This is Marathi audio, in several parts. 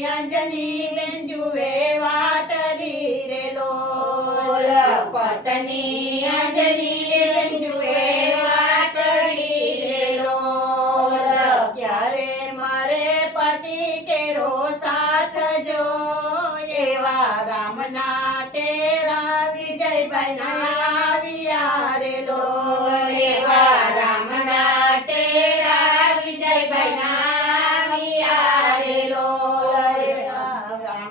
ની અંજની બેન જુએ વાત રે લોલ પતની અંજની બેન જુએ વાત રે લોલ ક્યારે મારે પતિ કેરો સાથ જો એવા રામના તેરા વિજય બના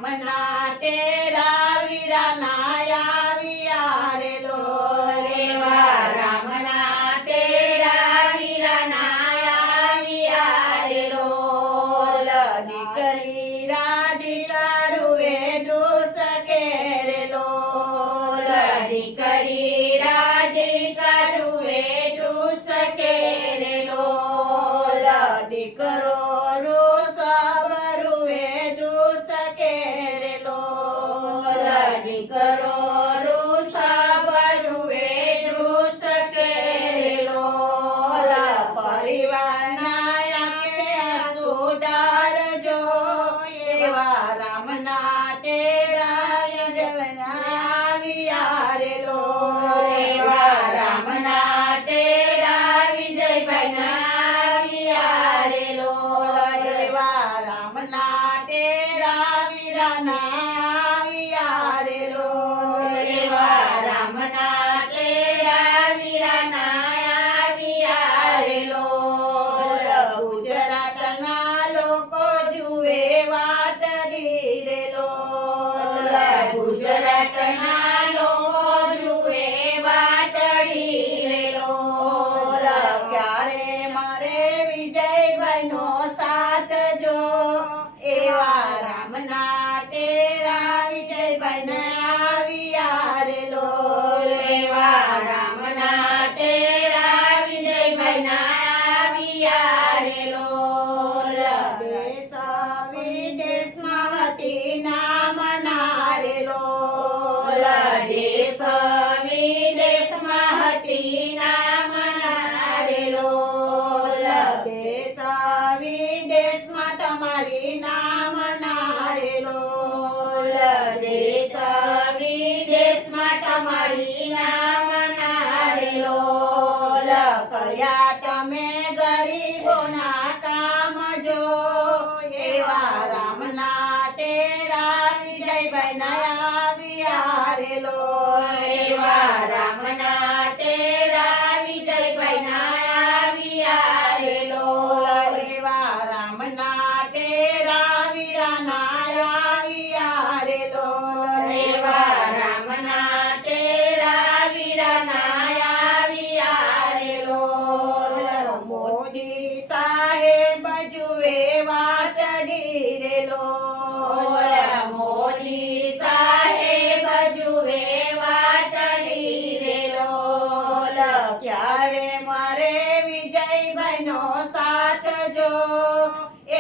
मना तेरा वीरा नाया वियारे लो रे वारा मना तेरा वीरा नाया वियारे लो लदी करी रा Jana. આવ્યા તમે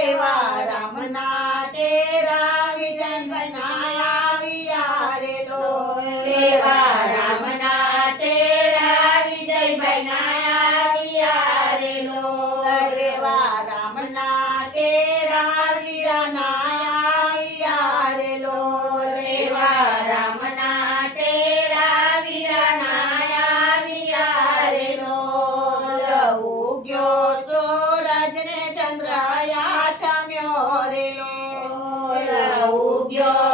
દેવા રામ Dios.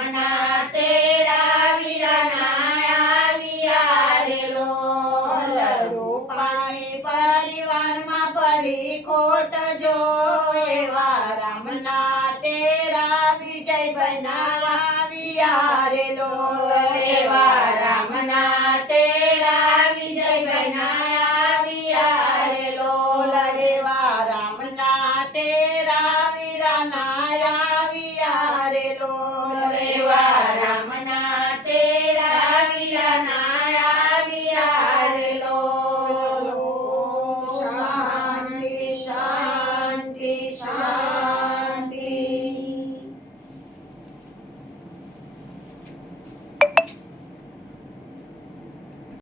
ಮನಾ